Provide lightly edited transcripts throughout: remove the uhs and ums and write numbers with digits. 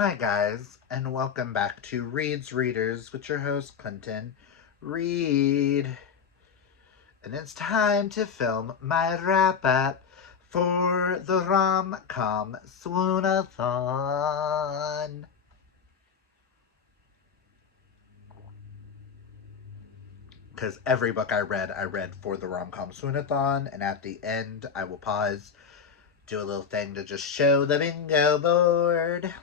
Hi, guys, and welcome back to Reed's Readers with your host, Clinton Reed. And it's time to film my wrap up for the RomCom Swoonathon. Because every book I read for the RomCom Swoonathon, and at the end, I will pause, do a little thing to just show the bingo board.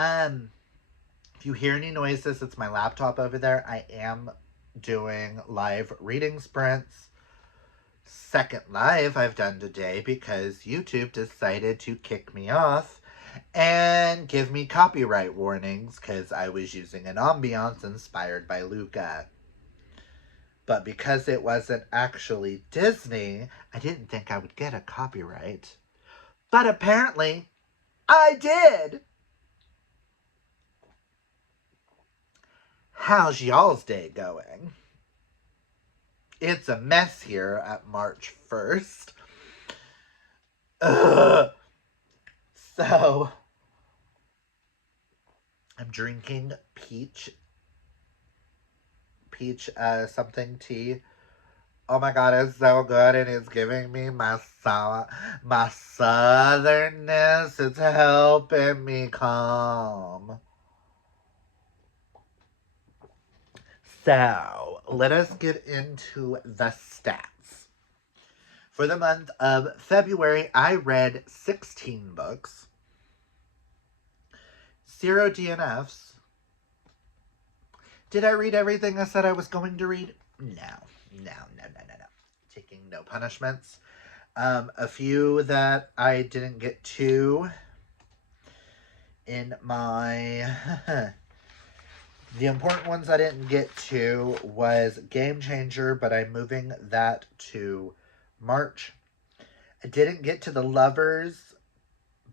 If you hear any noises, it's my laptop over there. I am doing live reading sprints. Second live I've done today because YouTube decided to kick me off and give me copyright warnings because I was using an ambiance inspired by Luca. But because it wasn't actually Disney, I didn't think I would get a copyright. But apparently, I did! How's y'all's day going? It's a mess here at March 1st. Ugh. So, I'm drinking peach something tea. Oh my god, it's so good, and it's giving me my southernness. It's helping me calm. So, let us get into the stats. For the month of February, I read 16 books, 0 DNFs. Did I read everything I said I was going to read? No. Taking no punishments. A few that I didn't get to in my... The important ones I didn't get to was Game Changer, but I'm moving that to March. I didn't get to The Lovers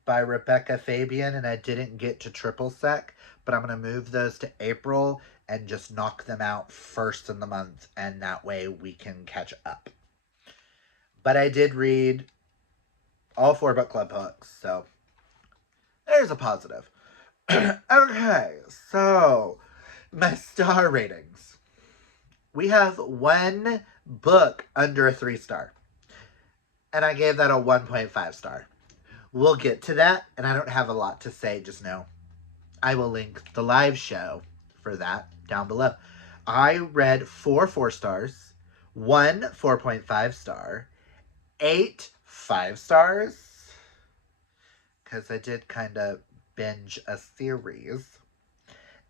by Rebecca Fabian, and I didn't get to Triple Sec, but I'm going to move those to April and just knock them out first in the month, and that way we can catch up. But I did read all 4 book club books, so there's a positive. Okay, so my star ratings. We have 1 book under a 3-star, and I gave that a 1.5 star. We'll get to that, and I don't have a lot to say just now. I will link the live show for that down below. I read 4 4-stars, 1 4.5 star, 8 5-stars, because I did kind of binge a series,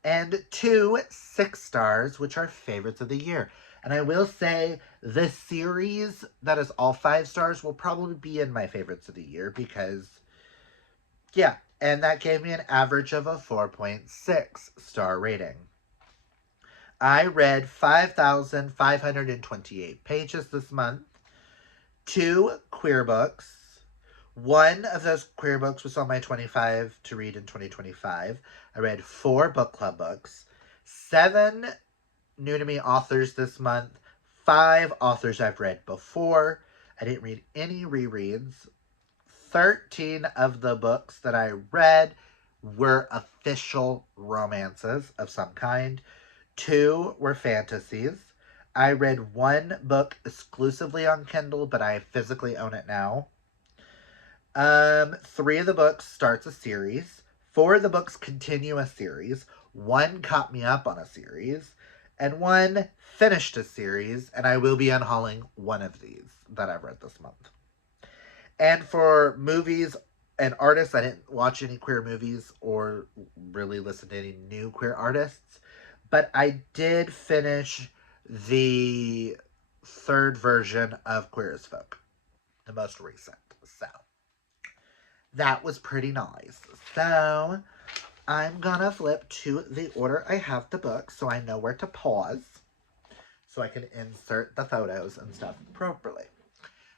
and 2 6-stars, which are favorites of the year. And I will say the series that is all 5 stars will probably be in my favorites of the year because, yeah, and that gave me an average of a 4.6 star rating. I read 5,528 pages this month, 2 queer books. 1 of those queer books was on my 25 to read in 2025. I read 4 book club books, 7 new to me authors this month, 5 authors I've read before. I didn't read any rereads. 13 of the books that I read were official romances of some kind. 2 were fantasies. I read 1 book exclusively on Kindle, but I physically own it now. 3 of the books starts a series. 4 of the books continue a series. 1 caught me up on a series. And 1 finished a series, and I will be unhauling 1 of these that I've read this month. And for movies and artists, I didn't watch any queer movies or really listen to any new queer artists, but I did finish the 3rd version of Queer as Folk, the most recent. So that was pretty nice. So I'm gonna flip to the order I have the book so I know where to pause so I can insert the photos and stuff properly.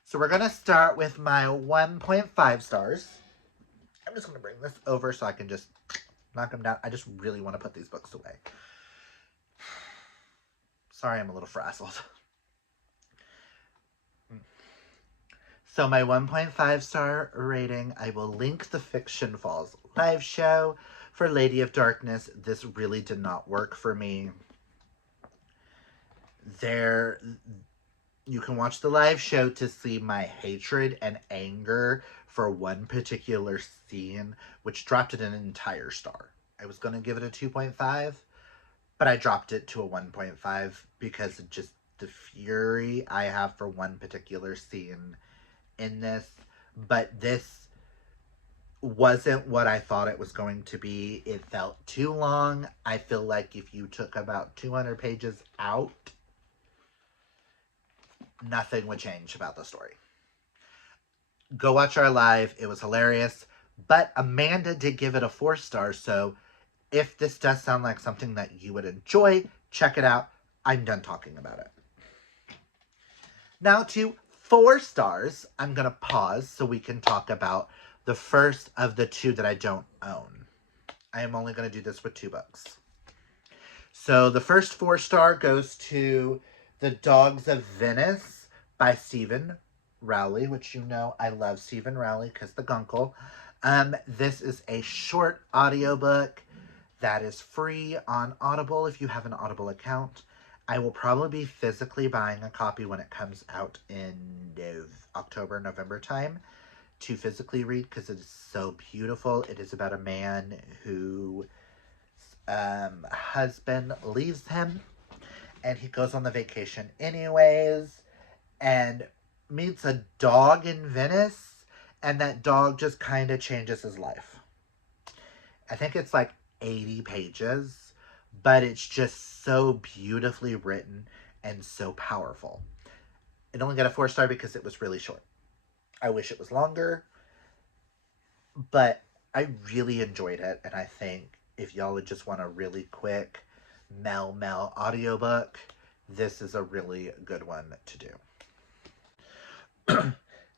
So we're gonna start with my 1.5 stars. I'm just gonna bring this over so I can just knock them down. I just really want to put these books away. Sorry, I'm a little frazzled. So my 1.5 star rating, I will link the Fiction Falls live show for Lady of Darkness. This really did not work for me. There, you can watch the live show to see my hatred and anger for one particular scene, which dropped it an entire star. I was going to give it a 2.5, but I dropped it to a 1.5 because of just the fury I have for one particular scene in this. But this wasn't what I thought it was going to be. It felt too long. I feel like if you took about 200 pages out, nothing would change about the story. Go watch our live. It was hilarious. But Amanda did give it a 4 stars, so if this does sound like something that you would enjoy, check it out. I'm done talking about it. Now to 4 stars, I'm going to pause so we can talk about the first of the 2 that I don't own. I am only going to do this with 2 books. So the first 4 star goes to The Dogs of Venice by Stephen Rowley, which you know I love Stephen Rowley because the gunkle. This is a short audiobook that is free on Audible if you have an Audible account. I will probably be physically buying a copy when it comes out in October, November time to physically read because it is so beautiful. It is about a man who husband leaves him and he goes on the vacation anyways and meets a dog in Venice, and that dog just kind of changes his life. I think it's like 80 pages, but it's just so beautifully written and so powerful. It only got a 4 star because it was really short. I wish it was longer, but I really enjoyed it, and I think if y'all would just want a really quick Mel audiobook, this is a really good one to do.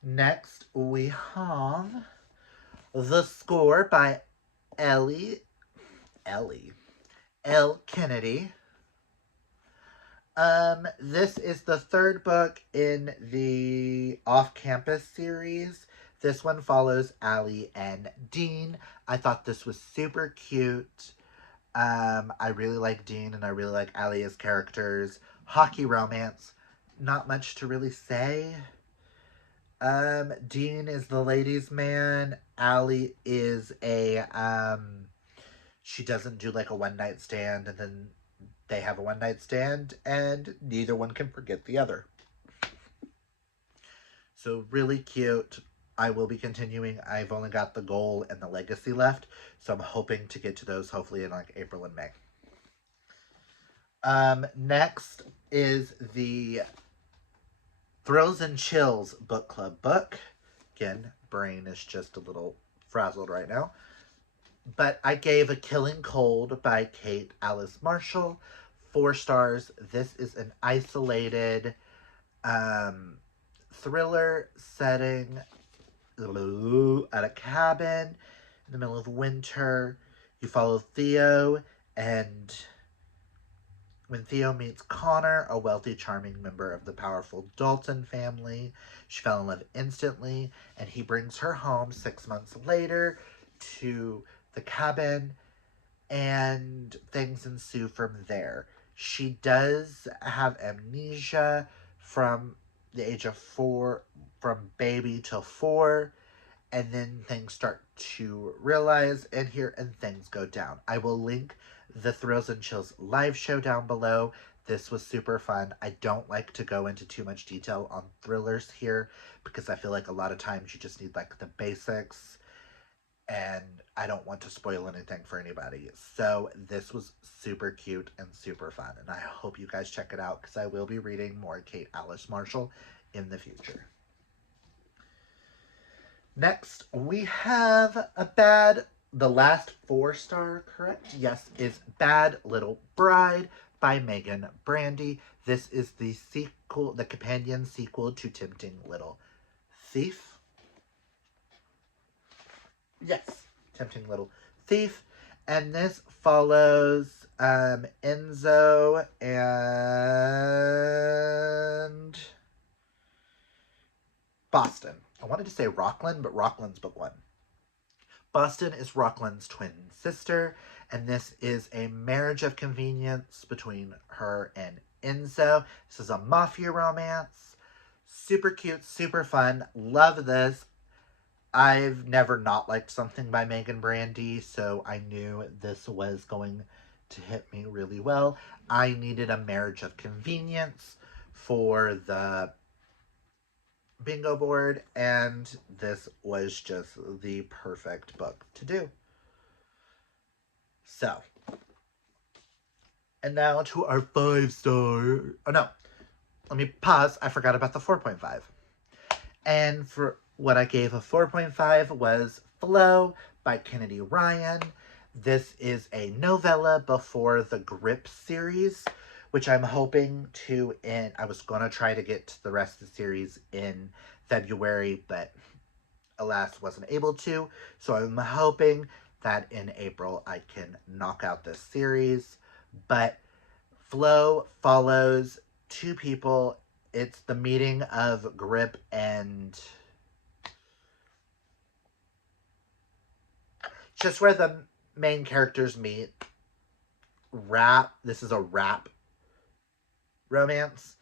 Next, we have The Score by L. Kennedy. This is the 3rd book in the Off-Campus series. This one follows Allie and Dean. I thought this was super cute. I really like Dean and I really like Allie as characters. Hockey romance. Not much to really say. Dean is the ladies' man. Allie is a, she doesn't do like a one-night stand and then they have a one-night stand and neither one can forget the other. So really cute. I will be continuing. I've only got the goal and the legacy left, so I'm hoping to get to those hopefully in like April and May. Next is the Thrills and Chills book club book. Again, brain is just a little frazzled right now. But I gave A Killing Cold by Kate Alice Marshall 4 stars. This is an isolated thriller setting at a cabin in the middle of winter. You follow Theo, and when Theo meets Connor, a wealthy, charming member of the powerful Dalton family, she fell in love instantly, and he brings her home 6 months later to the cabin, and things ensue from there. She does have amnesia from the age of 4, from baby till 4, and then things start to realize and things go down. I will link the Thrills and Chills live show down below. This was super fun. I don't like to go into too much detail on thrillers here because I feel like a lot of times you just need like the basics, and I don't want to spoil anything for anybody. So this was super cute and super fun, and I hope you guys check it out because I will be reading more Kate Alice Marshall in the future. Next, we have the last 4 star, correct? Yes, is Bad Little Bride by Megan Brandy. This is the sequel, the companion sequel to Tempting Little Thief. Yes, Tempting Little Thief. And this follows Enzo and Boston. I wanted to say Rockland, but Rockland's book one. Boston is Rockland's twin sister, and this is a marriage of convenience between her and Enzo. This is a mafia romance. Super cute, super fun. Love this. I've never not liked something by Megan Brandy, so I knew this was going to hit me really well. I needed a marriage of convenience for the bingo board, and this was just the perfect book to do. So, and now to our 5-star. Oh no, let me pause. I forgot about the 4.5. And for what I gave a 4.5 was Flow by Kennedy Ryan. This is a novella before the Grip series, which I'm hoping to end. I was going to try to get to the rest of the series in February, but alas, wasn't able to. So I'm hoping that in April I can knock out this series. But Flow follows two people. It's the meeting of Grip and just where the main characters meet. Rap. This is a rap romance.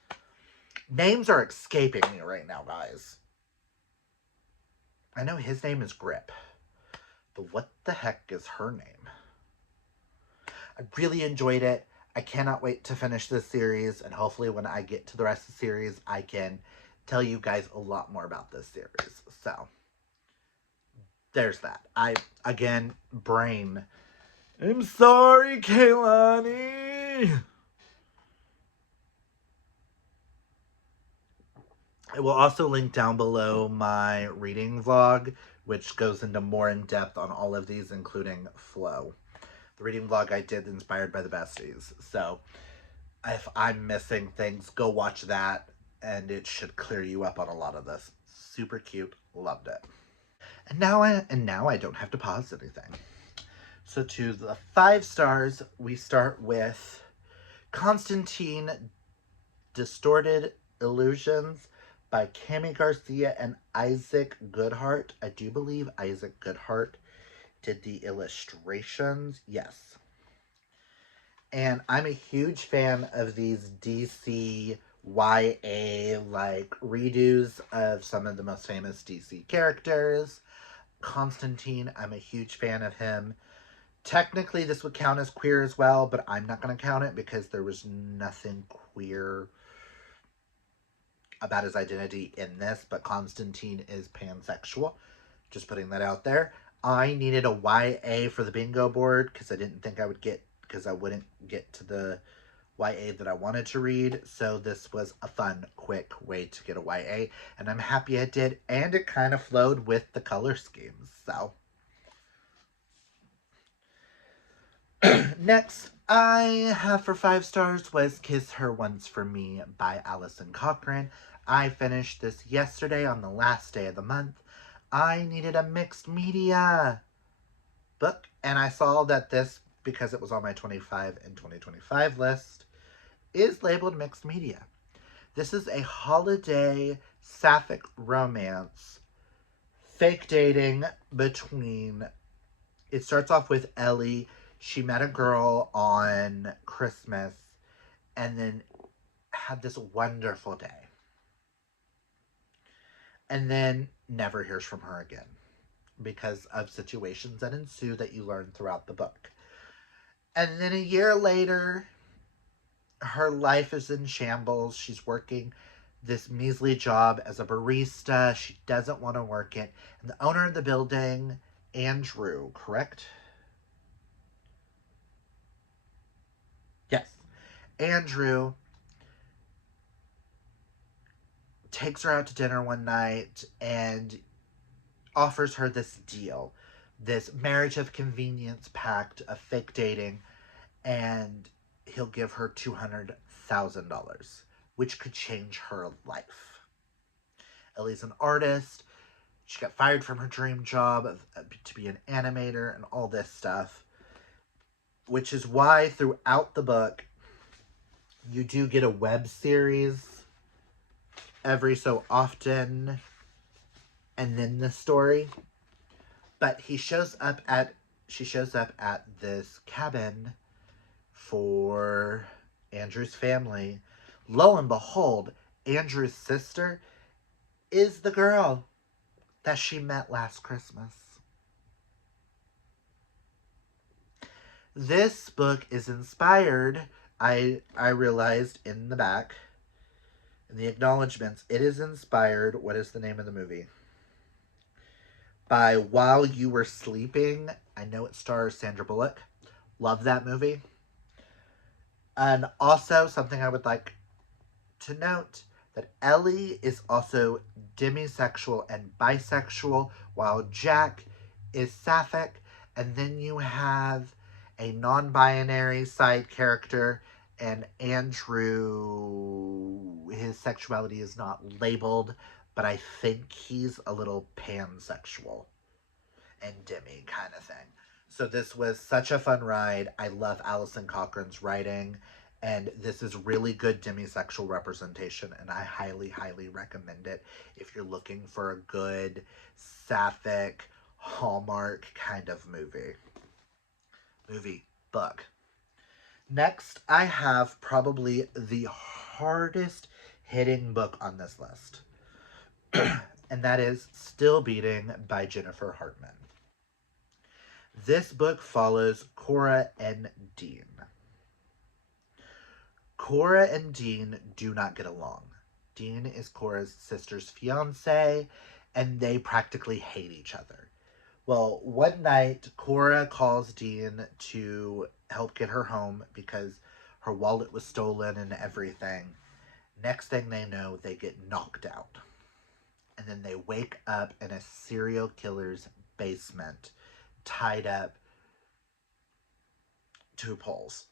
Names are escaping me right now, guys. I know his name is Grip, but what the heck is her name? I really enjoyed it. I cannot wait to finish this series, and hopefully when I get to the rest of the series, I can tell you guys a lot more about this series. So, there's that. Again, brain. I'm sorry, Kaylani. I will also link down below my reading vlog, which goes into more in depth on all of these, including Flow. The reading vlog I did inspired by the besties. So if I'm missing things, go watch that, and it should clear you up on a lot of this. Super cute. Loved it. And now I don't have to pause anything. So to the 5 stars, we start with Constantine Distorted Illusions by Cami Garcia and Isaac Goodhart. I do believe Isaac Goodhart did the illustrations. Yes. And I'm a huge fan of these DC YA like redos of some of the most famous DC characters. Constantine, I'm a huge fan of him. Technically, this would count as queer as well, but I'm not going to count it because there was nothing queer about his identity in this, but Constantine is pansexual. Just putting that out there. I needed a YA for the bingo board because I didn't think I wouldn't get to the YA that I wanted to read. So this was a fun, quick way to get a YA, and I'm happy I did, and it kind of flowed with the color schemes. So next I have for 5 stars was Kiss Her Once for Me by Allison Cochran. I finished this yesterday on the last day of the month. I needed a mixed media book, and I saw that this, because it was on my 25 and 2025 list, is labeled mixed media. This is a holiday sapphic romance, fake dating between, it starts off with Ellie. She met a girl on Christmas and then had this wonderful day. And then never hears from her again because of situations that ensue that you learn throughout the book. And then a year later, her life is in shambles. She's working this measly job as a barista. She doesn't want to work it. And the owner of the building, Andrew, correct? Yes. Andrew takes her out to dinner one night and offers her this deal, this marriage of convenience pact of fake dating, and he'll give her $200,000, which could change her life. Ellie's an artist. She got fired from her dream job to be an animator and all this stuff, which is why throughout the book you do get a web series every so often and then the story. But she shows up at this cabin for Andrew's family. Lo and behold, Andrew's sister is the girl that she met last Christmas. This book is inspired, I realized in the back, in the acknowledgments, it is inspired, what is the name of the movie? By While You Were Sleeping. I know it stars Sandra Bullock. Love that movie. And also, something I would like to note, that Ellie is also demisexual and bisexual, while Jack is sapphic. And then you have a non-binary side character, and Andrew, his sexuality is not labeled, but I think he's a little pansexual and demi kind of thing. So this was such a fun ride. I love Alison Cochran's writing, and this is really good demisexual representation, and I highly, highly recommend it if you're looking for a good sapphic Hallmark kind of book. Next, I have probably the hardest hitting book on this list, and that is Still Beating by Jennifer Hartman. This book follows Cora and Dean. Cora and Dean do not get along. Dean is Cora's sister's fiance, and they practically hate each other. Well, one night, Cora calls Dean to help get her home because her wallet was stolen and everything. Next thing they know, they get knocked out. And then they wake up in a serial killer's basement, tied up to poles.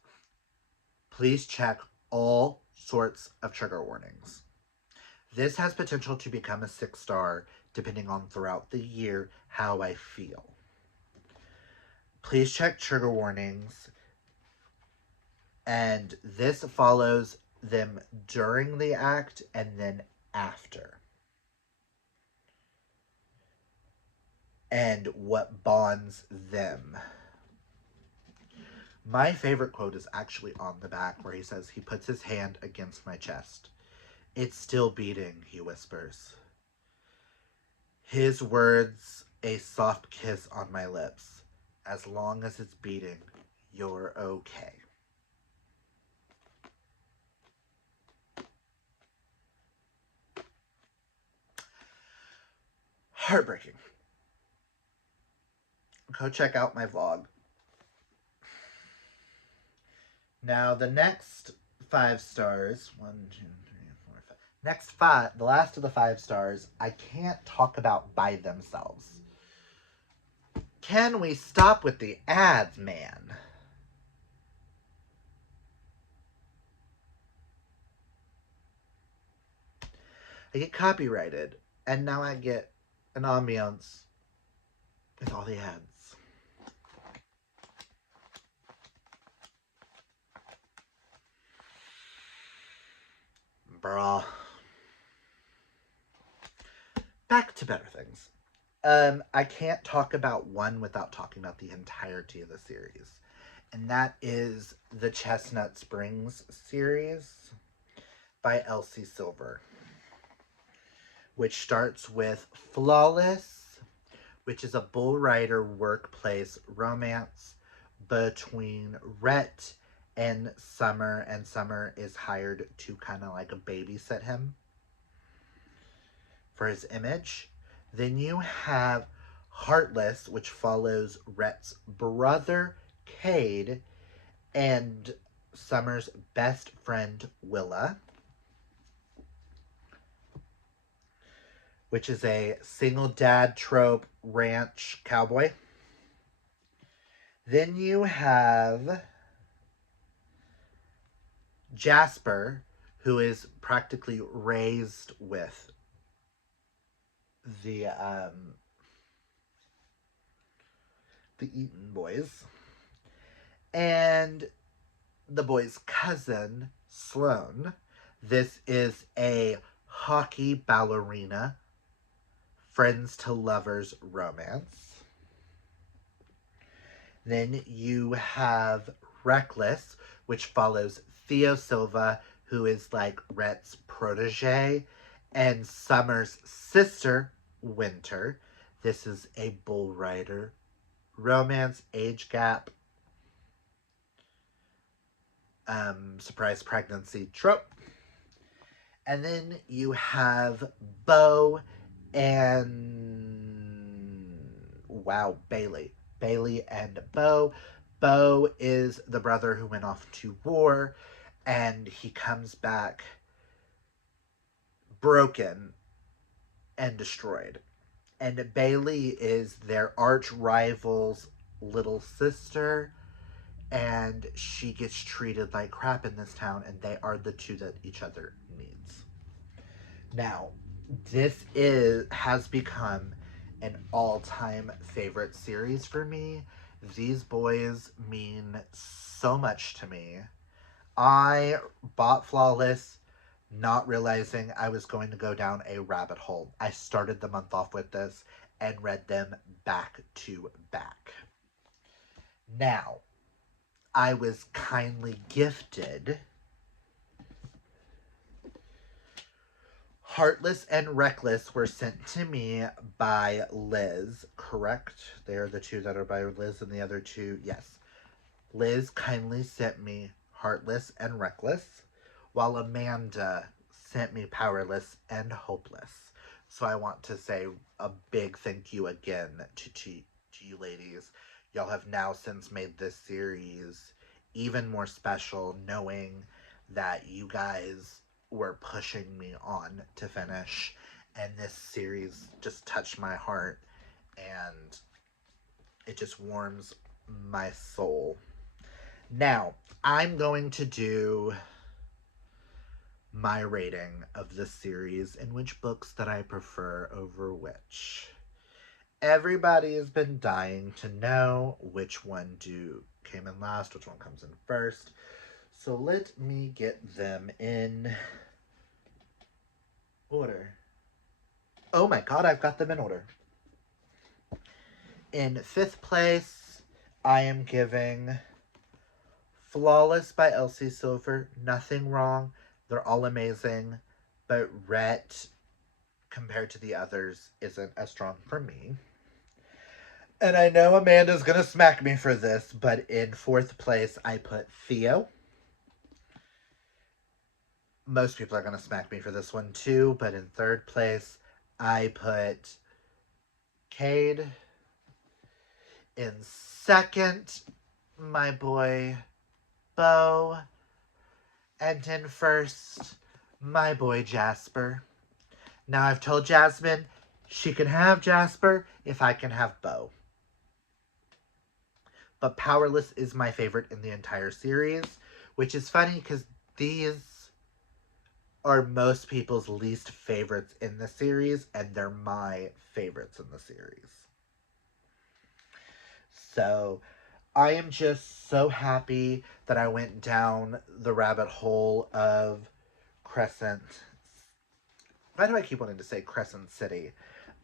Please check all sorts of trigger warnings. This has potential to become a 6-star depending on throughout the year how I feel. Please check trigger warnings. And this follows them during the act and then after. And what bonds them. My favorite quote is actually on the back where he says, he puts his hand against my chest. It's still beating, he whispers. His words, a soft kiss on my lips. As long as it's beating, you're okay. Heartbreaking. Go check out my vlog. Now, the next 5 stars, 1, 2, 3, 4, 5. Next 5, the last of the 5 stars, I can't talk about by themselves. Can we stop with the ads, man? I get copyrighted, and now I get an ambiance with all the ads. Bruh. Back to better things. I can't talk about one without talking about the entirety of the series. And that is the Chestnut Springs series by Elsie Silver, which starts with Flawless, which is a bull rider workplace romance between Rhett and Summer is hired to kind of like babysit him for his image. Then you have Heartless, which follows Rhett's brother, Cade, and Summer's best friend, Willa, which is a single dad trope ranch cowboy. Then you have Jasper, who is practically raised with the Eaton boys, and the boy's cousin, Sloane. This is a hockey ballerina friends to lovers romance. Then you have Reckless, which follows Theo Silva, who is like Rhett's protege, and Summer's sister, Winter. This is a bull rider romance, age gap, surprise pregnancy trope. And then you have Bo and Bailey. Bailey and Bo. Bo is the brother who went off to war, and he comes back broken and destroyed. And Bailey is their arch rival's little sister, and she gets treated like crap in this town, and they are the two that each other needs. Now, this has become an all-time favorite series for me. These boys mean so much to me. I bought Flawless not realizing I was going to go down a rabbit hole. I started the month off with this and read them back to back. Now, I was kindly gifted Heartless and Reckless were sent to me by Liz, correct? They are the two that are by Liz, and the other two, yes. Liz kindly sent me Heartless and Reckless, while Amanda sent me Powerless and Hopeless. So I want to say a big thank you again to you ladies. Y'all have now since made this series even more special, knowing that you guys were pushing me on to finish, and this series just touched my heart, and it just warms my soul. Now, I'm going to do my rating of this series and which books that I prefer over which. Everybody has been dying to know which one came in last, which one comes in first. So let me get them in order. Oh my god, I've got them in order. In 5th place, I am giving Flawless by Elsie Silver. Nothing wrong. They're all amazing. But Rhett, compared to the others, isn't as strong for me. And I know Amanda's going to smack me for this, but in 4th place, I put Theo. Most people are going to smack me for this one too, but in 3rd place, I put Cade. In 2nd, my boy Bo. And in 1st, my boy Jasper. Now, I've told Jasmine she can have Jasper if I can have Bo. But Powerless is my favorite in the entire series, which is funny because these are most people's least favorites in the series, and they're my favorites in the series. So, I am just so happy that I went down the rabbit hole of Crescent. Why do I keep wanting to say Crescent City?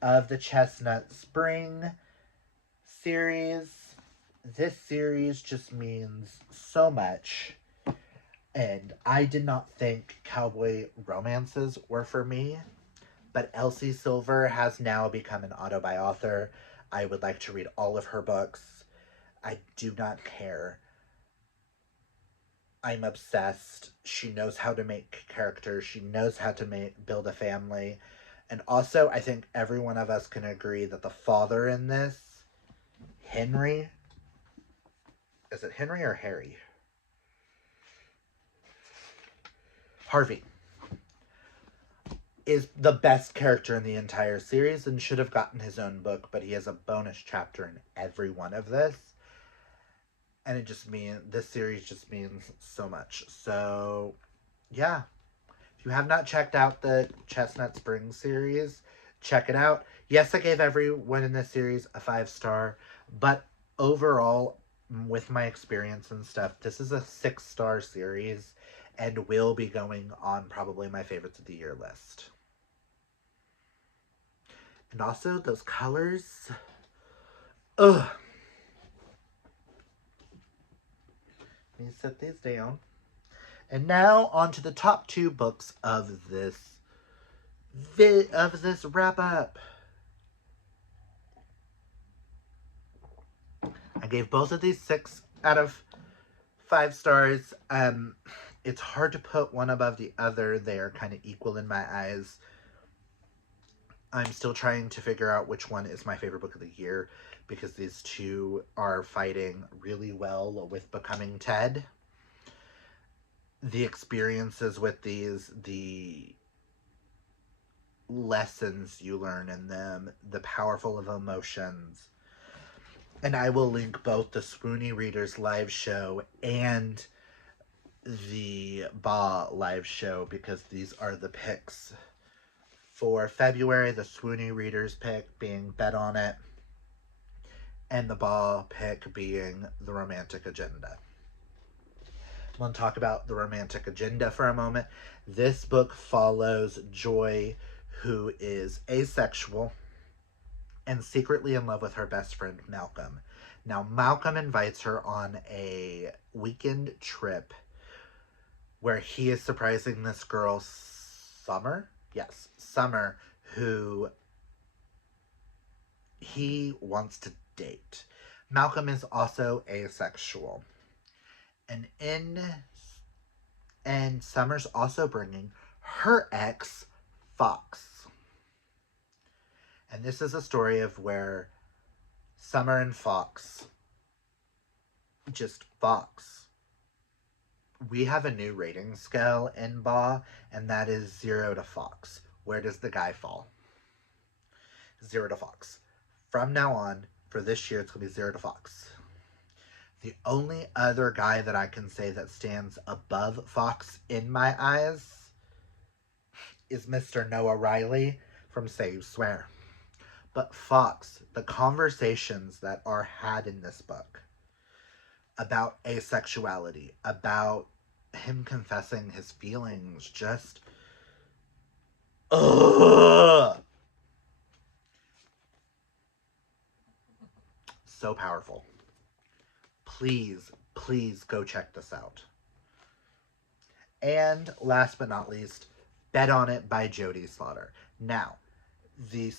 Of the Chestnut Spring series. This series just means so much. And I did not think cowboy romances were for me. But Elsie Silver has now become an author. I would like to read all of her books. I do not care. I'm obsessed. She knows how to make characters. She knows how to build a family. And also, I think every one of us can agree that the father in this, Henry, is it Henry or Harry? Harvey, is the best character in the entire series and should have gotten his own book, but he has a bonus chapter in every one of this. And it just means, this series just means so much. So, yeah. If you have not checked out the Chestnut Spring series, check it out. Yes, I gave everyone in this series a 5-star, but overall, with my experience and stuff, this is a 6-star series and will be going on probably my favorites of the year list. And also those colors. Ugh. Let me set these down. And now on to the top 2 books of this wrap up. I gave both of these 6 out of 5 stars. It's hard to put one above the other. They are kind of equal in my eyes. I'm still trying to figure out which one is my favorite book of the year because these 2 are fighting really well with Becoming Ted. The experiences with these, the lessons you learn in them, the powerful of emotions. And I will link both the Swoony Readers live show and the Ba live show because these are the picks for February. The Swoony Readers pick being Bet on It, and the Ba pick being The Romantic Agenda. I'm going to talk about The Romantic Agenda for a moment. This book follows Joy, who is asexual and secretly in love with her best friend, Malcolm. Now, Malcolm invites her on a weekend trip where he is surprising this girl, Summer? Yes, Summer, who he wants to date. Malcolm is also asexual. And Summer's also bringing her ex, Fox. And this is a story of where Summer and Fox, just Fox. We have a new rating scale in Ba, and that is 0 to Fox. Where does the guy fall? 0 to Fox. From now on, for this year, it's going to be 0 to Fox. The only other guy that I can say that stands above Fox in my eyes is Mr. Noah Riley from Say You Swear. But Fox, the conversations that are had in this book about asexuality, about him confessing his feelings, just so powerful. Please go check this out. And last but not least, Bet on It by Jodie Slaughter. Now, the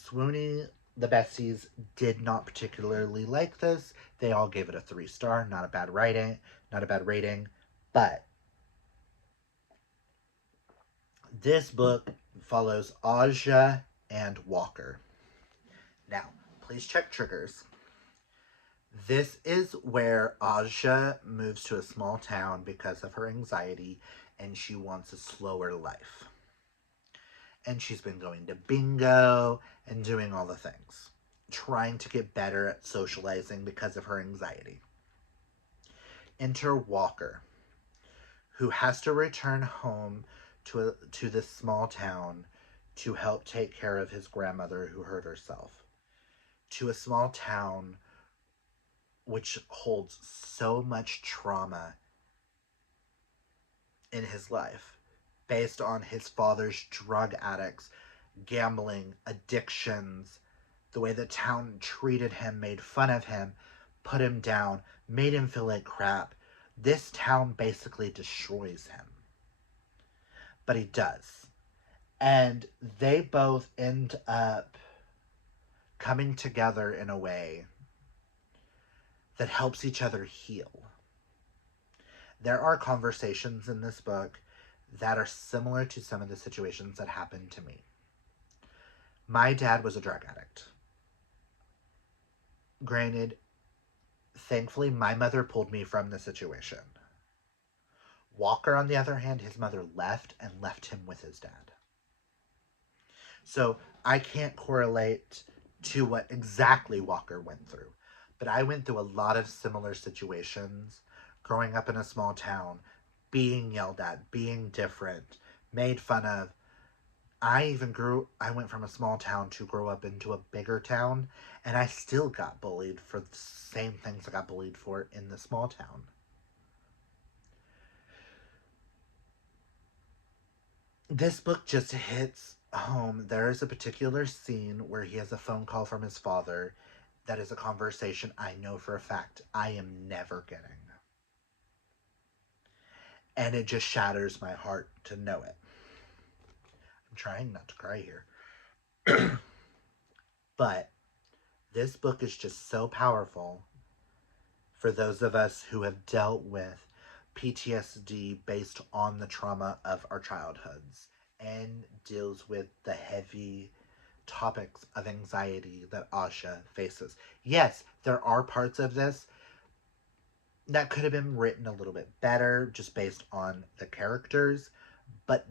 besties did not particularly like this. They all gave it a 3-star. Not a bad rating. But this book follows Aja and Walker. Now, please check triggers. This is where Aja moves to a small town because of her anxiety and she wants a slower life. And she's been going to bingo and doing all the things, trying to get better at socializing because of her anxiety. Enter Walker, who has to return home to this small town to help take care of his grandmother who hurt herself. To a small town which holds so much trauma in his life based on his father's drug addicts, gambling, addictions, the way the town treated him, made fun of him, put him down, made him feel like crap. This town basically destroys him. But he does. And they both end up coming together in a way that helps each other heal. There are conversations in this book that are similar to some of the situations that happened to me. My dad was a drug addict. Granted, thankfully, my mother pulled me from the situation. Walker, on the other hand, his mother left him with his dad. So I can't correlate to what exactly Walker went through. But I went through a lot of similar situations growing up in a small town, being yelled at, being different, made fun of. I went from a small town to grow up into a bigger town, and I still got bullied for the same things I got bullied for in the small town. This book just hits home, there is a particular scene where he has a phone call from his father that is a conversation I know for a fact I am never getting. And it just shatters my heart to know it. I'm trying not to cry here. But this book is just so powerful for those of us who have dealt with PTSD based on the trauma of our childhoods and deals with the heavy topics of anxiety that Asha faces. Yes, there are parts of this that could have been written a little bit better just based on the characters, but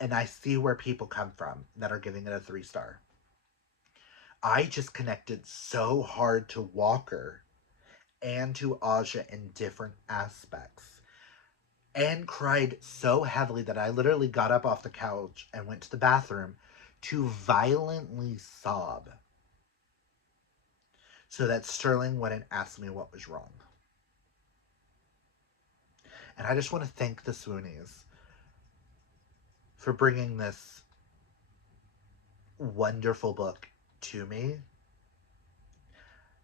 and I see where people come from that are giving it a 3-star. I just connected so hard to Walker and to Aja in different aspects and cried so heavily that I literally got up off the couch and went to the bathroom to violently sob so that Sterling wouldn't ask me what was wrong. And I just want to thank the Swoonies for bringing this wonderful book to me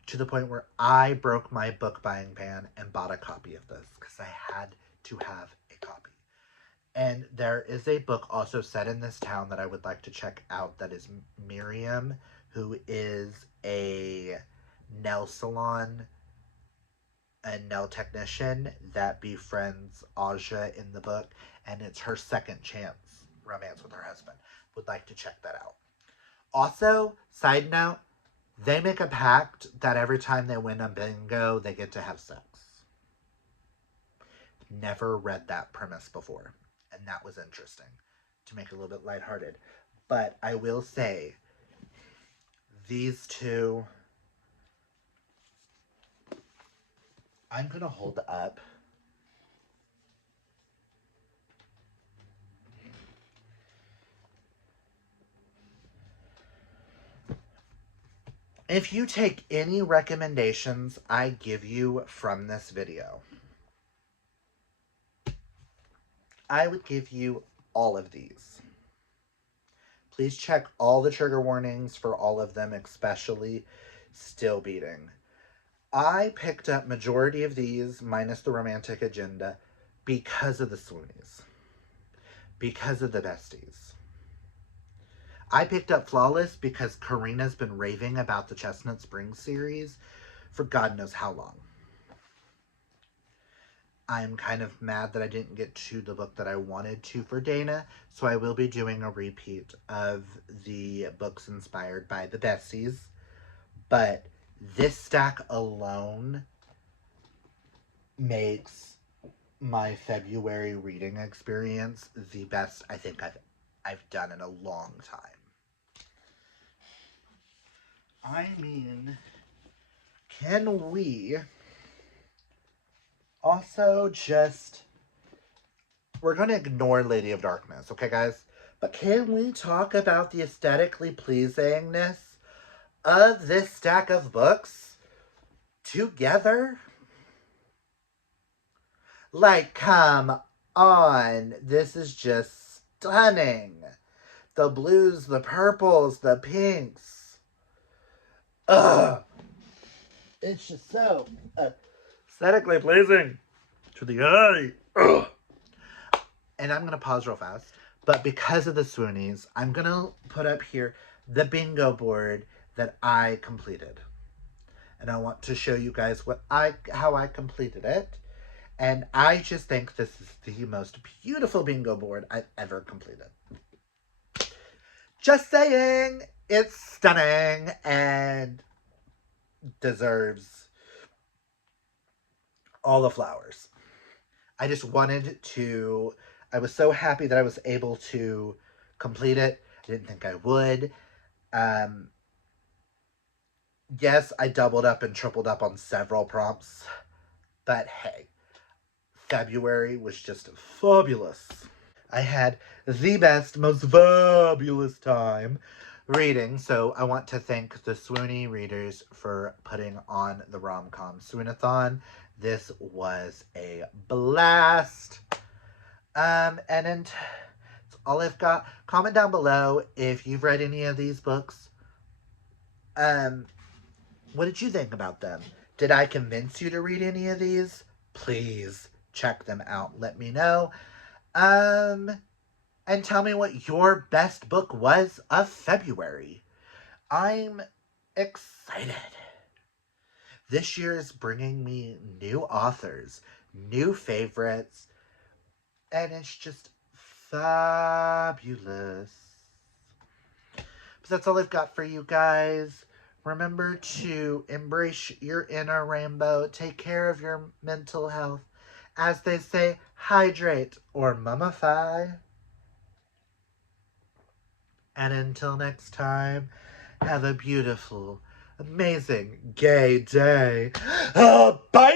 to the point where I broke my book buying ban and bought a copy of this because I had to have a copy. And there is a book also set in this town that I would like to check out that is Miriam, who is a nail salon and nail technician that befriends Aja in the book, and it's her second chance romance with her husband. Would like to check that out. Also, side note, they make a pact that every time they win a bingo, they get to have sex. Never read that premise before, and that was interesting to make it a little bit lighthearted. But I will say, these two, I'm going to hold up. If you take any recommendations I give you from this video, I would give you all of these. Please check all the trigger warnings for all of them, especially Still Beating. I picked up majority of these, minus the romantic agenda, because of the Swoonies. Because of the besties. I picked up Flawless because Karina's been raving about the Chestnut Springs series for God knows how long. I'm kind of mad that I didn't get to the book that I wanted to for Dana, so I will be doing a repeat of the books inspired by the besties. But this stack alone makes my February reading experience the best I think I've done in a long time. I mean, can we also just... We're going to ignore Lady of Darkness, okay, guys? But can we talk about the aesthetically pleasingness of this stack of books together? Like, come on. This is just stunning. The blues, the purples, the pinks. Ugh. It's just so aesthetically pleasing to the eye. Ugh. And I'm going to pause real fast. But because of the Swoonies, I'm going to put up here the bingo board that I completed. And I want to show you guys how I completed it. And I just think this is the most beautiful bingo board I've ever completed. Just saying, it's stunning and deserves all the flowers. I just wanted to... I was so happy that I was able to complete it. I didn't think I would. Yes, I doubled up and tripled up on several prompts. But hey, February was just fabulous. I had the best, most fabulous time reading, so I want to thank the Swoony readers for putting on the RomCom Swoonathon. This was a blast. And it's all I've got. Comment down below if you've read any of these books. What did you think about them? Did I convince you to read any of these? Please check them out. Let me know. And tell me what your best book was of February. I'm excited. This year is bringing me new authors, new favorites, and it's just fabulous. But that's all I've got for you guys. Remember to embrace your inner rainbow. Take care of your mental health. As they say, hydrate or mummify. And until next time, have a beautiful, amazing, gay day. Bye!